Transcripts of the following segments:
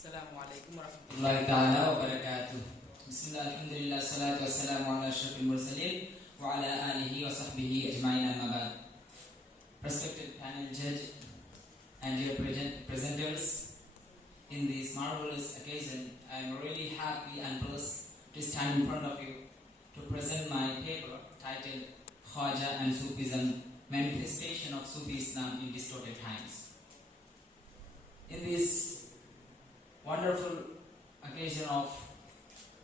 Assalamualaikum warahmatullahi ta'ala wabarakatuh. Bismillah, alhamdulillah, salatu wassalamu ala ashrafil mursalin wa ala alihi wa sahbihi ajma'in amma ba'd. Respected panel judge and dear presenters, in this marvelous occasion, I am really happy and blessed to stand in front of you to present my paper titled Khwaja and Sufism, Manifestation of Sufi Islam in Distorted Times. In this wonderful occasion of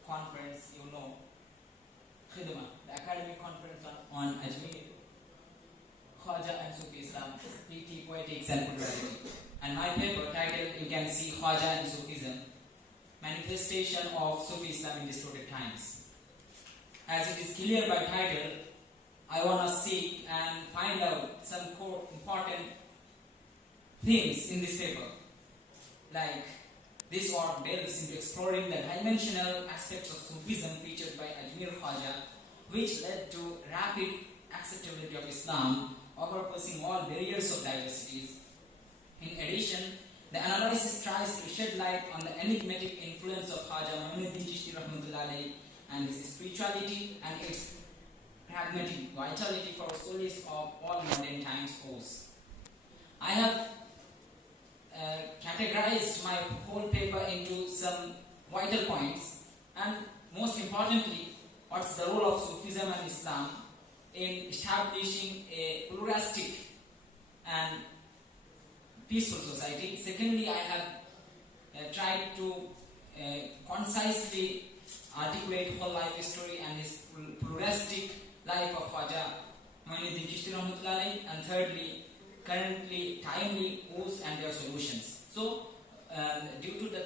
conference, Khidma, the academic conference on Ajmer, Khwaja and Sufi Islam, Piety, Poetics and Plurality. And my paper titled, you can see, Khwaja and Sufism, Manifestation of Sufi Islam in Distorted Times. As it is clear by title, I want to seek and find out some core important themes in this paper. Like, this work delves into exploring the dimensional aspects of Sufism featured by Ajmer Khwaja, which led to rapid acceptability of Islam, overpassing all barriers of diversities. In addition, the analysis tries to shed light on the enigmatic influence of Khwaja and his spirituality and its pragmatic vitality for solace of all modern times pose. I have categorized my whole paper into some vital points, and most importantly, what's the role of Sufism and Islam in establishing a pluralistic and peaceful society. Secondly, I have tried to concisely articulate whole life history and his pluralistic life of Khwaja, and thirdly, currently timely woes and their solutions. So, due to the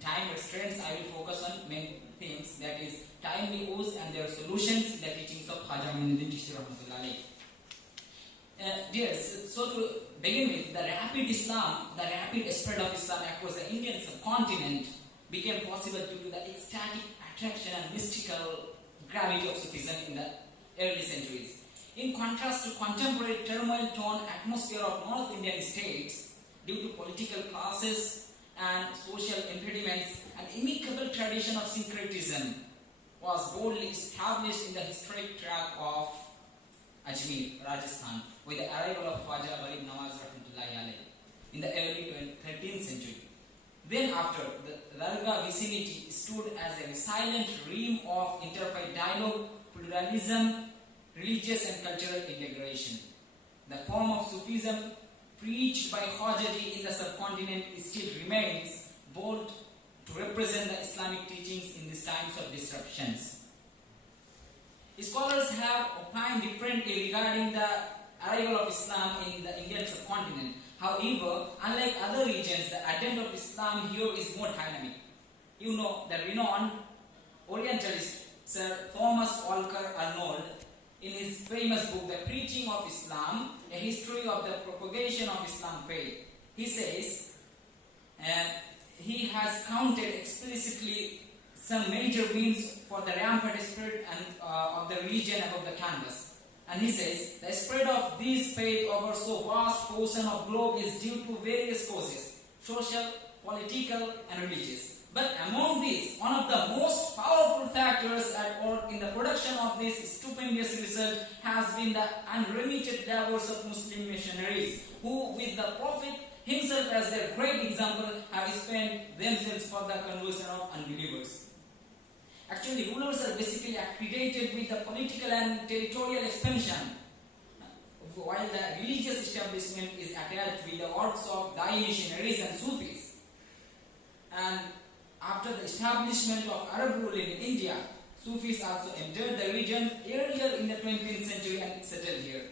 time restraints, I will focus on main themes, that is timely woes and their solutions, the teachings of Khwaja Muinuddin Chishti Rahmatullahi. Dear, so to begin with, the rapid spread of Islam across the Indian subcontinent became possible due to the ecstatic attraction and mystical gravity of Sufism in the early centuries. In contrast to contemporary turmoil-torn atmosphere of North Indian states, due to political classes and social impediments, an amicable tradition of syncretism was boldly established in the historic tract of Ajmer, Rajasthan, with the arrival of Khwaja Gharib Nawaz Rahmatullahi alayhi in the early 13th century. Then after, the Dargah vicinity stood as a silent realm of interfaith dialogue, pluralism, religious and cultural integration. The form of Sufism preached by Khwajaji in the subcontinent still remains bold to represent the Islamic teachings in these times of disruptions. Scholars have opined differently regarding the arrival of Islam in the Indian subcontinent. However, unlike other regions, the advent of Islam here is more dynamic. The renowned Orientalist Sir Thomas Walker Arnold, in his famous book, The Preaching of Islam, A History of the Propagation of Islam Faith, he says, he has counted explicitly some major means for the rampant spread of the religion above the canvas. And he says, the spread of this faith over so vast portion of globe is due to various causes, social, political, and religious. But among these, one of the most powerful factors at work in the production of this stupendous result has been the unremitted labors of Muslim missionaries, who, with the Prophet himself as their great example, have spent themselves for the conversion of unbelievers. Actually, rulers are basically accredited with the political and territorial expansion, while the religious establishment is attached with the works of Dai missionaries and Sufis. And after the establishment of Arab rule in India, Sufis also entered the region earlier in the 20th century and settled here.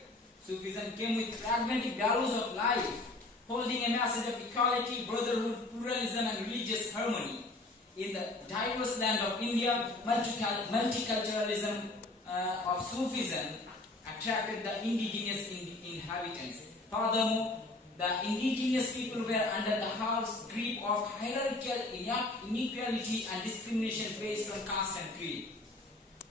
Sufism came with pragmatic values of life, holding a message of equality, brotherhood, pluralism, and religious harmony. In the diverse land of India, multiculturalism of Sufism attracted the indigenous inhabitants. Furthermore, the indigenous people were under the harsh grip of hierarchical inequality and discrimination based on caste and creed.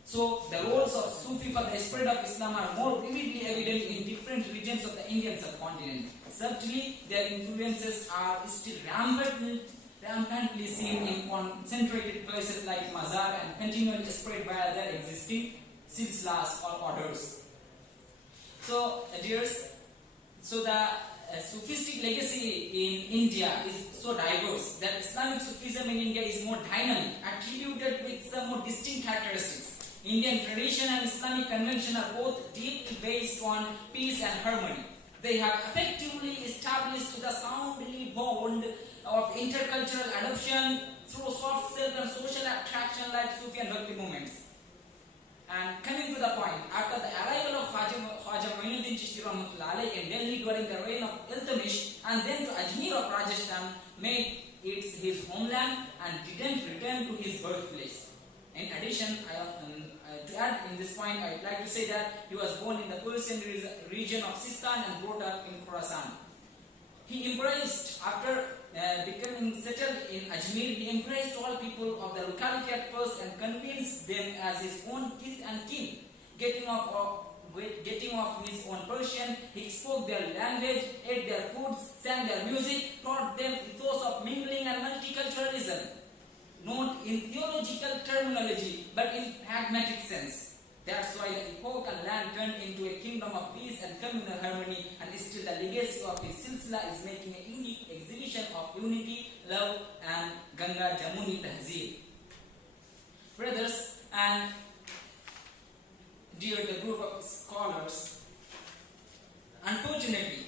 So, the roles of Sufi for the spread of Islam are more vividly evident in different regions of the Indian subcontinent. Subtly, their influences are still rampant rampantly seen in concentrated places like Mazar and continually spread by their existing silsilas or orders. So, dears, so the Sufistic legacy in India is so diverse that Islamic Sufism in India is more dynamic, attributed with some more distinct characteristics. Indian tradition and Islamic convention are both deeply based on peace and harmony. They have effectively established the soundly bond of intercultural adoption through soft self and social attraction like Sufi and Bhakti movements. And coming to the point, after the arrival of Khwaja Muinuddin Chishti Rahmatullah Alayhi in Delhi during the reign of Iltutmish and then to Ajmer of Rajasthan, made it his homeland and didn't return to his birthplace. In addition, to add in this point, I would like to say that he was born in the Persian region of Sistan and brought up in Khorasan. He embraced, after becoming settled in Ajmer, he embraced all people of the locality at first and convinced them as his own kith and kin. Getting off his own Persian, he spoke their language, ate their foods, sang their music, taught them ethos of mingling and multiculturalism, not in theological terminology but in pragmatic sense. That's why the epoch and land turned into a kingdom of peace and communal harmony, and still the legacy of his silsila is making a unique exhibition of unity, love, and Ganga Jamuni Tahzeeb. Brothers and dear the group of scholars, unfortunately,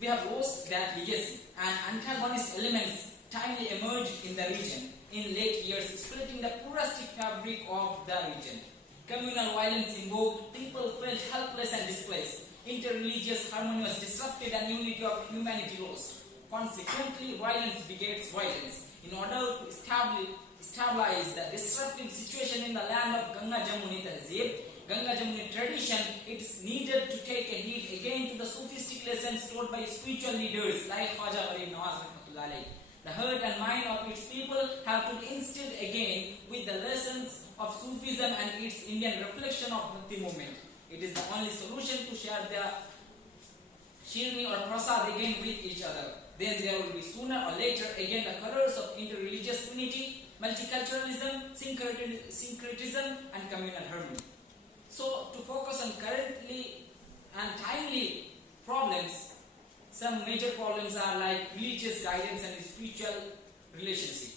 we have lost that legacy, and antagonist elements timely emerged in the region in late years, splitting the pluralistic fabric of the region. Communal violence invoked, people felt helpless and displaced. Interreligious harmony was disrupted and unity of humanity lost. Consequently, violence begets violence. In order to stabilize the disruptive situation in the land of Ganga Jamuni Tahzeeb, Ganga Jamuni tradition, it is needed to take a heed again to the Sufistic lessons taught by spiritual leaders like Khwaja Muinuddin. The heart and mind of its people have to be instilled again with the lessons of Sufism and its Indian reflection of Bhakti movement. It is the only solution to share the shirni or prasad again with each other. Then there will be sooner or later again the colors of interreligious unity, multiculturalism, syncretism, and communal harmony. So, to focus on currently and timely problems, some major problems are like religious guidance and spiritual relationship.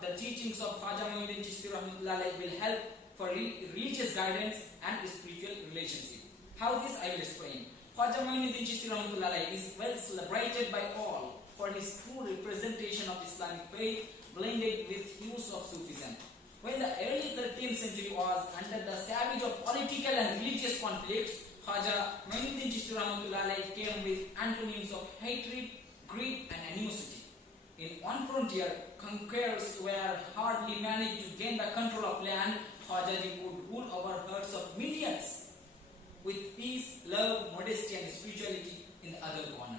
The teachings of Khwaja Muinuddin Chishti Rahmatullah Alayhi will help for religious guidance and spiritual relationship. How this I will explain. Khwaja Muinuddin Chishti Rahmatullah Alayhi is well celebrated by all for his true representation of Islamic faith blended with hues of Sufism. When the early 13th century was under the savage of political and religious conflicts, Khwaja Muinuddin Chishti Rahmatullah Alayhi came with antonyms of hatred, greed, and animosity. In one frontier, conquerors were hardly managed to gain the control of land. Khwajaji could rule over herds of millions with peace, love, modesty, and spirituality in the other corner.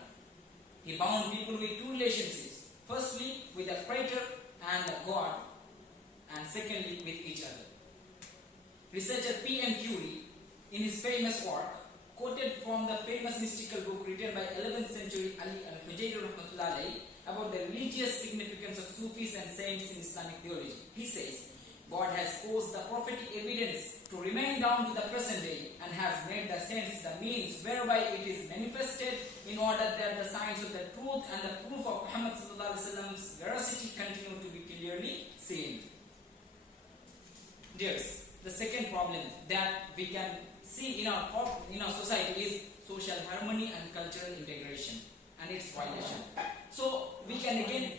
He bound people with two relationships. Firstly, with the creator and the God, and secondly, with each other. Researcher P.M. Curie, in his famous work, quoted from the famous mystical book written by 11th century Ali al-Hujayri Rahmatullah Alayhi about the religious significance of Sufis and saints in Islamic theology. He says, God has caused the prophetic evidence to remain down to the present day and has made the saints the means whereby it is manifested in order that the signs of the truth and the proof of Muhammad sallallahu alaihi wasallam's veracity continue to be clearly seen. Dears, the second problem that we can see in our society is social harmony and cultural integration and its violation. So we can again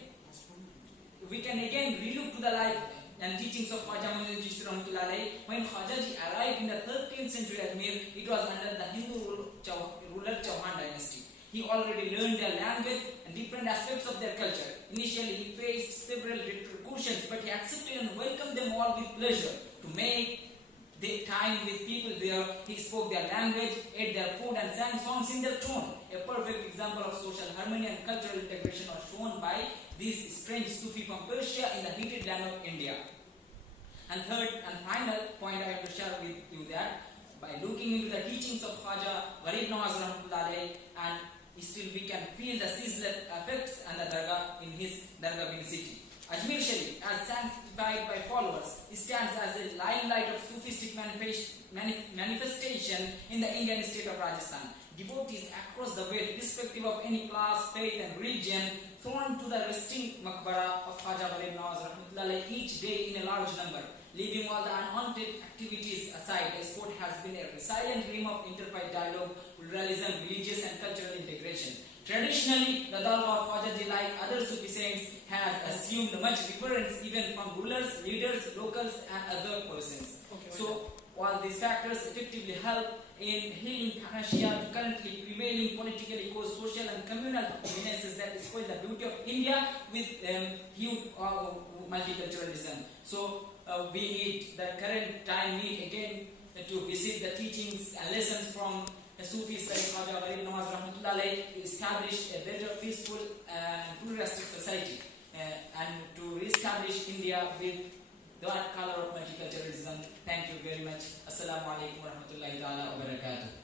relook to the life and teachings of Khwaja Muinuddin Chishti Rahmatullah Alayhi. When Khwajaji arrived in the 13th century Ajmer, it was under the Hindu ruler Chauhan dynasty. He already learned their language and different aspects of their culture. Initially, he faced several repercussions, but he accepted and welcomed them all with pleasure. To make the time with people there, he spoke their language, ate their food, and sang songs in their tone. A perfect example of social harmony and cultural integration was shown by these strange Sufi from Persia in the heated land of India. And third and final point I have to share with you that by looking into the teachings of Khwaja Gharib Nawaz Rahmatullah Alayhi and still we can feel the ceaseless effects and the dargah in his dargah city. Ajmer Sharif, as sanctified by followers, stands as a limelight of Sufistic manifestation in the Indian state of Rajasthan. Devotees across the world, irrespective of any class, faith, and religion, throng to the resting maqbara of Khwaja each day in a large number. Leaving all the unwanted activities aside, the sport has been a resilient dream of interfaith dialogue, pluralism, religious and cultural integration. Traditionally, the Dargah of Khwaja, like other Sufi saints, has assumed much reverence even from rulers, leaders, locals and other persons. So, while these factors effectively help in healing Panacea to currently prevailing politically caused social and communal menaces that spoil the beauty of India with huge multiculturalism. So, we need the current time need again to visit the teachings and lessons from Sufis like Khwaja Gharib Nawaz Rahmatullah to establish a better, peaceful and pluralistic society and to re-establish India with that color of multiculturalism. Thank you very much. Assalamu alaikum wa rahmatullahi wa barakatuh.